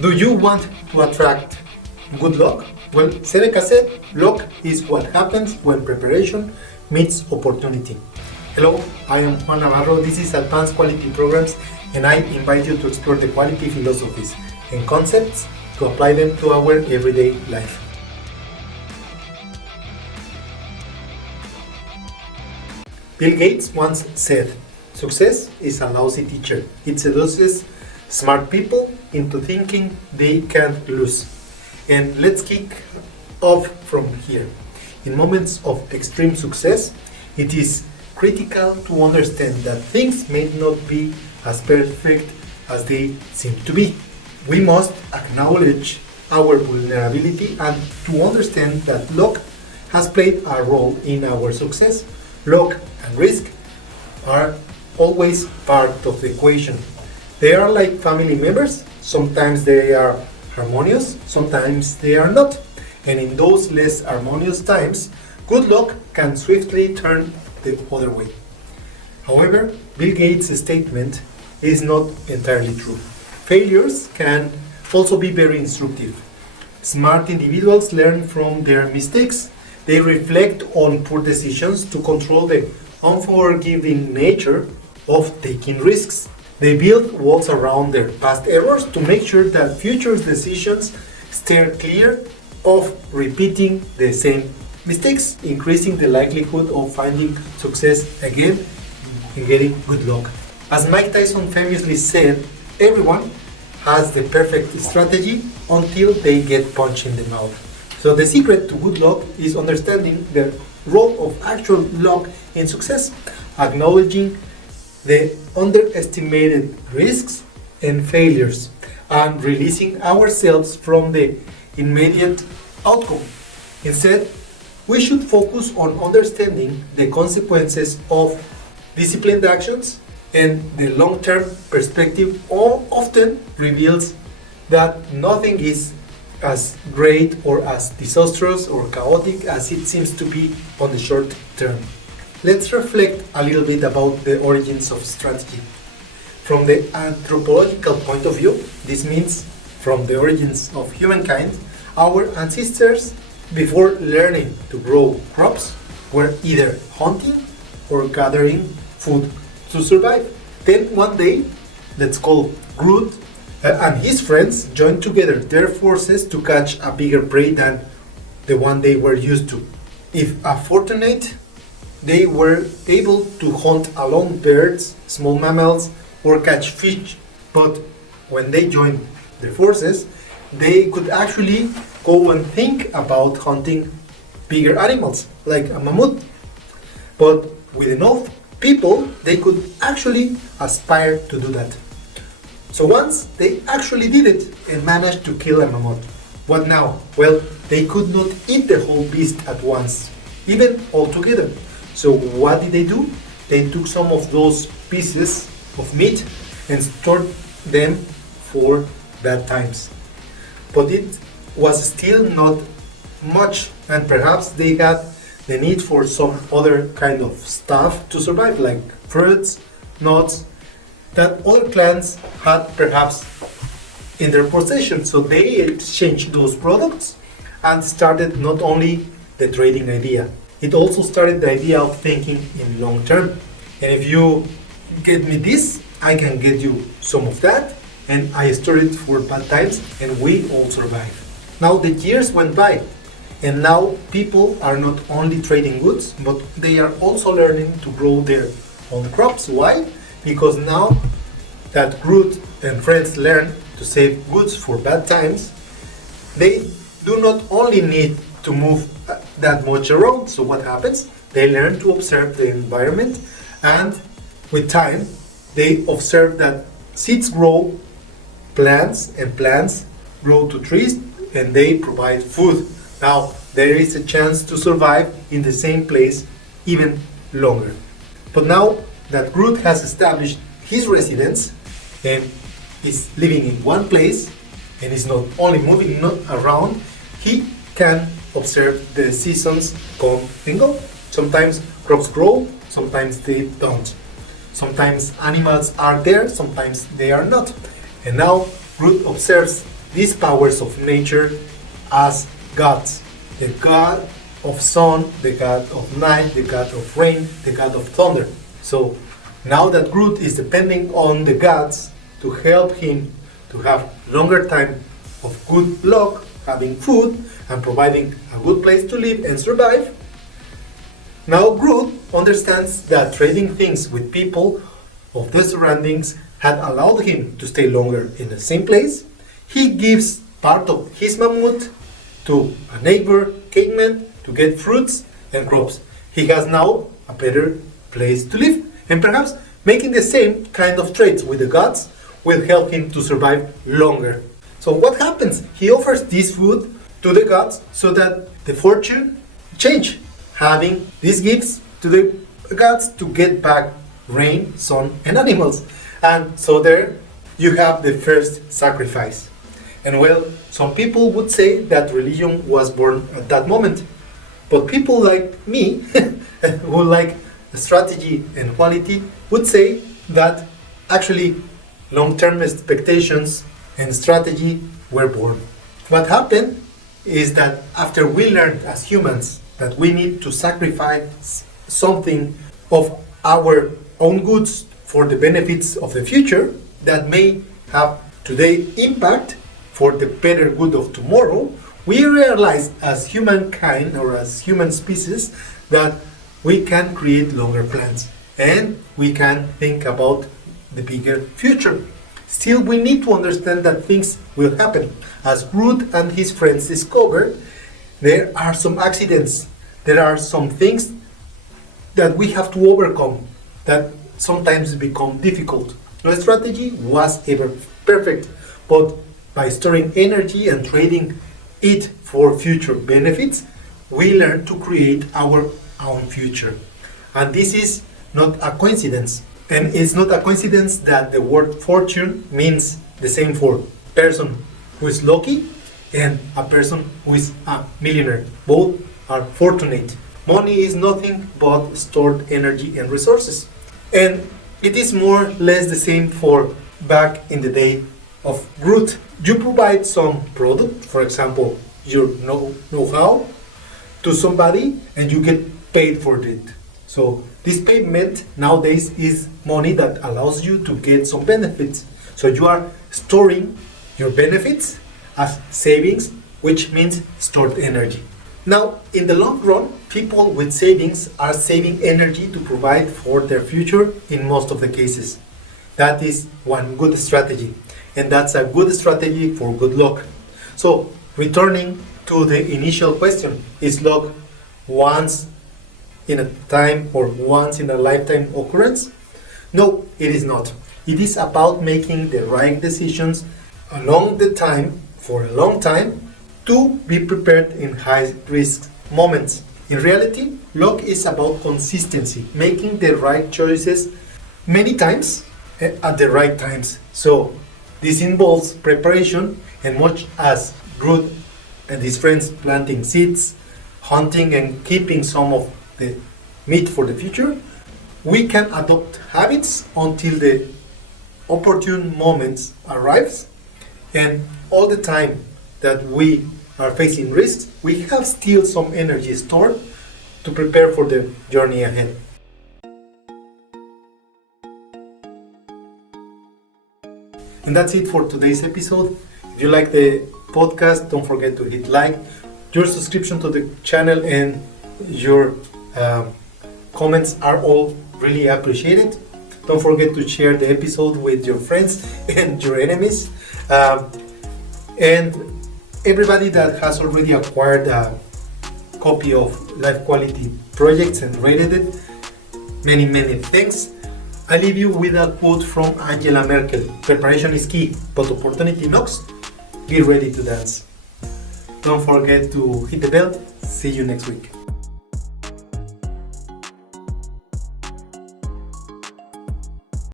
Do you want to attract good luck? Well, Seneca said, luck is what happens when preparation meets opportunity. Hello, I am Juan Navarro. This is Advanced Quality Programs, and I invite you to explore the quality philosophies and concepts to apply them to our everyday life. Bill Gates once said, "Success is a lousy teacher. It seduces smart people into thinking they can't lose." And let's kick off from here. In moments of extreme success, it is critical to understand that things may not be as perfect as they seem to be. We must acknowledge our vulnerability and to understand that luck has played a role in our success. Luck and risk are always part of the equation. They are like family members. Sometimes they are harmonious, sometimes they are not. And in those less harmonious times, good luck can swiftly turn the other way. However, Bill Gates' statement is not entirely true. Failures can also be very instructive. Smart individuals learn from their mistakes. They reflect on poor decisions to control the unforgiving nature of taking risks. They build walls around their past errors to make sure that future decisions steer clear of repeating the same mistakes, increasing the likelihood of finding success again and getting good luck. As Mike Tyson famously said, everyone has the perfect strategy until they get punched in the mouth. So the secret to good luck is understanding the role of actual luck in success, acknowledging the underestimated risks and failures, and releasing ourselves from the immediate outcome. Instead, we should focus on understanding the consequences of disciplined actions, and the long-term perspective often reveals that nothing is as great or as disastrous or chaotic as it seems to be on the short term. Let's reflect a little bit about the origins of strategy. From the anthropological point of view, this means from the origins of humankind, our ancestors, before learning to grow crops, were either hunting or gathering food to survive. Then one day, let's call Groot and his friends joined together their forces to catch a bigger prey than the one they were used to. If fortunate, they were able to hunt alone birds, small mammals, or catch fish. But when they joined the forces, they could actually go and think about hunting bigger animals, like a mammoth. But with enough people, they could actually aspire to do that. So once they actually did it and managed to kill a mammoth. What now? Well, they could not eat the whole beast at once, even all together. So what did they do? They took some of those pieces of meat and stored them for bad times. But it was still not much, and perhaps they had the need for some other kind of stuff to survive, like fruits, nuts, that other clans had perhaps in their possession. So they exchanged those products and started not only the trading idea, it also started the idea of thinking in long term. And if you get me this, I can get you some of that, and I store it for bad times, and we all survive. Now the years went by, and now people are not only trading goods, but they are also learning to grow their own crops. Why? Because now that Groot and friends learn to save goods for bad times, they do not only need to move that much around. So what happens? They learn to observe the environment, and with time, they observe that seeds grow plants, and plants grow to trees, and they provide food. Now, there is a chance to survive in the same place even longer. But now that Groot has established his residence and is living in one place and is not only moving around, he can observe the seasons come and go. Sometimes crops grow, sometimes they don't. Sometimes animals are there, sometimes they are not. And now Groot observes these powers of nature as gods. The god of sun, the god of night, the god of rain, the god of thunder. So now that Groot is depending on the gods to help him to have longer time of good luck, having food, and providing a good place to live and survive, now Groot understands that trading things with people of the surroundings had allowed him to stay longer in the same place. He gives part of his mammoth to a neighbor caveman to get fruits and crops. He has now a better place to live, and perhaps making the same kind of trades with the gods will help him to survive longer. So what happens? He offers this food to the gods so that the fortune change, having these gifts to the gods to get back rain, sun, and animals. And so there you have the first sacrifice. And well, some people would say that religion was born at that moment. But people like me, who like strategy and quality, would say that actually long-term expectations and strategy were born. What happened is that after we learned as humans that we need to sacrifice something of our own goods for the benefits of the future that may have today impact for the better good of tomorrow, we realize as humankind or as human species that we can create longer plans and we can think about the bigger future. Still, we need to understand that things will happen. As Groot and his friends discovered, there are some accidents, there are some things that we have to overcome that sometimes become difficult. No strategy was ever perfect, but by storing energy and trading it for future benefits, we learn to create our own future. And this is not a coincidence. And it's not a coincidence that the word fortune means the same for person who is lucky and a person who is a millionaire. Both are fortunate. Money is nothing but stored energy and resources. And it is more or less the same for back in the day of Groot. You provide some product, for example, your know-how to somebody and you get paid for it. So this payment nowadays is money that allows you to get some benefits. So you are storing your benefits as savings, which means stored energy. Now, in the long run, people with savings are saving energy to provide for their future in most of the cases. That is one good strategy. And that's a good strategy for good luck. So, returning to the initial question, is luck once in a time or once in a lifetime occurrence? No, it is not. It is about making the right decisions along the time, for a long time, to be prepared in high risk moments. In reality, luck is about consistency, making the right choices many times at the right times. So this involves preparation, and much as Groot and his friends planting seeds, hunting and keeping some of the meat for the future, we can adopt habits until the opportune moment arrives, and all the time that we are facing risks, we have still some energy stored to prepare for the journey ahead. And that's it for today's episode. If you like the podcast, don't forget to hit like, your subscription to the channel, and your comments are all really appreciated. Don't forget to share the episode with your friends and your enemies. And everybody that has already acquired a copy of Life Quality Projects and rated it, many thanks. I leave you with a quote from Angela Merkel: preparation is key, but opportunity knocks. Be ready to dance. Don't forget to hit the bell. See you next week.